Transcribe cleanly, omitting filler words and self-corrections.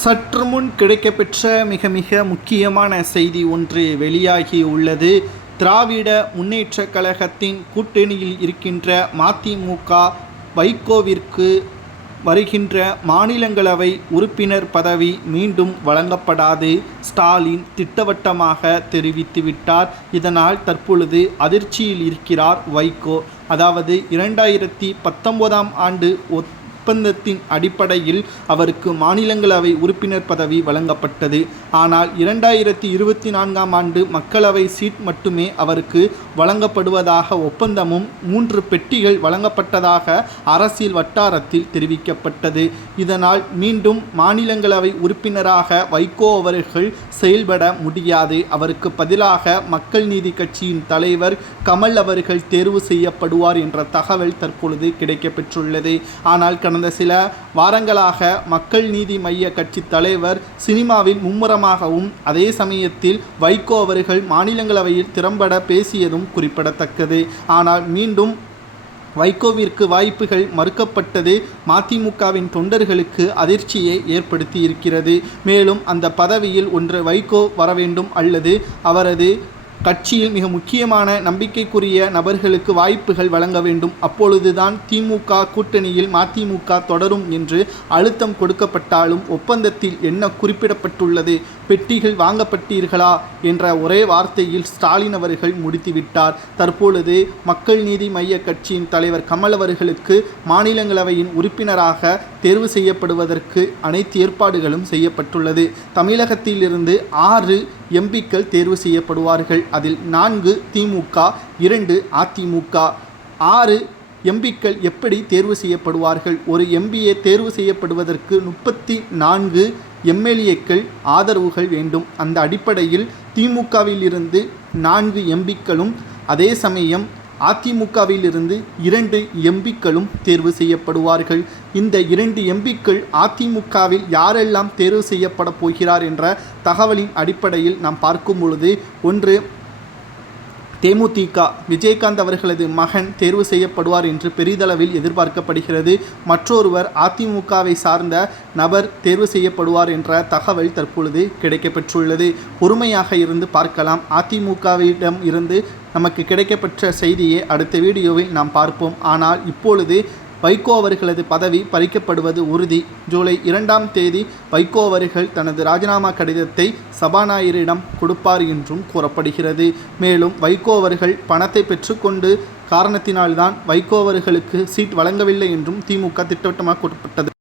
சற்று முன் கிடைக்கப்பெற்ற மிக மிக முக்கியமான செய்தி ஒன்று வெளியாகி உள்ளது. திராவிட முன்னேற்றக் கழகத்தின் கூட்டணியில் இருக்கின்ற மதிமுக வைகோவிற்கு வருகின்ற மாநிலங்களவை உறுப்பினர் பதவி மீண்டும் வழங்கப்படாது ஸ்டாலின் திட்டவட்டமாக தெரிவித்துவிட்டார். இதனால் தற்பொழுது அதிர்ச்சியில் இருக்கிறார் வைகோ. அதாவது 2019ஆம் ஆண்டு ஒப்பந்தத்தின் அடிப்படையில் அவருக்கு மாநிலங்களவை உறுப்பினர் பதவி வழங்கப்பட்டது. ஆனால் 2024ஆம் ஆண்டு மக்களவை சீட் மட்டுமே அவருக்கு வழங்கப்படுவதாக ஒப்பந்தமும் 3 பெட்டிகள் வழங்கப்பட்டதாக அரசியல் வட்டாரத்தில் தெரிவிக்கப்பட்டது. இதனால் மீண்டும் மாநிலங்களவை உறுப்பினராக வைகோ அவர்கள் செயல்பட முடியாது. அவருக்கு பதிலாக மக்கள் நீதி கட்சியின் தலைவர் கமல் அவர்கள் தேர்வு செய்யப்படுவார் என்ற தகவல் தற்பொழுது கிடைக்கப்பெற்றுள்ளது. ஆனால் கடந்த சில வாரங்களாக மக்கள் நீதி மைய கட்சி தலைவர் சினிமாவில் மும்முரமாகவும் அதே சமயத்தில் வைகோ அவர்கள் மாநிலங்களவையில் திறம்பட பேசியதும் குறிப்பிடத்தக்கது. ஆனால் மீண்டும் வைகோவிற்கு வாய்ப்புகள் மறுக்கப்பட்டது மதிமுகவின் தொண்டர்களுக்கு அதிர்ச்சியை ஏற்படுத்தி இருக்கிறது. மேலும் அந்த பதவியில் ஒன்று வைகோ வர வேண்டும் அல்லது அவரது கட்சியில் மிக முக்கியமான நம்பிக்கைக்குரிய நபர்களுக்கு வாய்ப்புகள் வழங்க வேண்டும். அப்பொழுதுதான் திமுக கூட்டணியில் மதிமுக தொடரும் என்று அழுத்தம் கொடுக்கப்பட்டாலும் ஒப்பந்தத்தில் என்ன குறிப்பிடப்பட்டுள்ளது, பெட்டிகள் வாங்கப்பட்டீர்களா என்ற ஒரே வார்த்தையில் ஸ்டாலின் அவர்கள் முடித்துவிட்டார். தற்பொழுது மக்கள் நீதி மைய கட்சியின் தலைவர் கமல் அவர்களுக்கு மாநிலங்களவையின் உறுப்பினராக தேர்வு செய்யப்படுவதற்கு அனைத்து ஏற்பாடுகளும் செய்யப்பட்டுள்ளது. தமிழகத்திலிருந்து 6 எம்பிக்கள் தேர்வு செய்யப்படுவார்கள். அதில் 4 திமுக, 2 அதிமுக. 6 எம்பிக்கள் எப்படி தேர்வு செய்யப்படுவார்கள்? ஒரு எம்பிஏ தேர்வு செய்யப்படுவதற்கு 34 எம்எல்ஏக்கள் ஆதரவுகள் வேண்டும். அந்த அடிப்படையில் திமுகவில் இருந்து 4 எம்பிக்களும் அதே சமயம் அதிமுகவிலிருந்து 2 எம்பிக்களும் தேர்வு செய்யப்படுவார்கள். இந்த 2 எம்பிக்கள் அதிமுகவில் யாரெல்லாம் தேர்வு செய்யப்பட போகிறார் என்ற தகவலின் அடிப்படையில் நாம் பார்க்கும் பொழுது, ஒன்று தேமுதிக விஜயகாந்த் அவர்களது மகன் தேர்வு செய்யப்படுவார் என்று பெரிதளவில் எதிர்பார்க்கப்படுகிறது. மற்றொருவர் அதிமுகவை சார்ந்த நபர் தேர்வு செய்யப்படுவார் என்ற தகவல் தற்பொழுது கிடைக்கப்பெற்றுள்ளது. பொறுமையாக இருந்து பார்க்கலாம். அதிமுகவிடம் இருந்து நமக்கு கிடைக்கப்பெற்ற செய்தியை அடுத்த வீடியோவில் நாம் பார்ப்போம். ஆனால் இப்பொழுது வைகோ அவர்களது பதவி பறிக்கப்படுவது உறுதி. ஜூலை 2ஆம் தேதி வைகோ அவர்கள் தனது ராஜினாமா கடிதத்தை சபாநாயகரிடம் கொடுப்பார் என்றும் கூறப்படுகிறது. மேலும் வைகோ அவர்கள் பணத்தை பெற்றுக்கொண்டு காரணத்தினால்தான் வைகோ அவர்களுக்கு சீட் வழங்கவில்லை என்றும் திமுக திட்டவட்டமாக கூறப்பட்டது.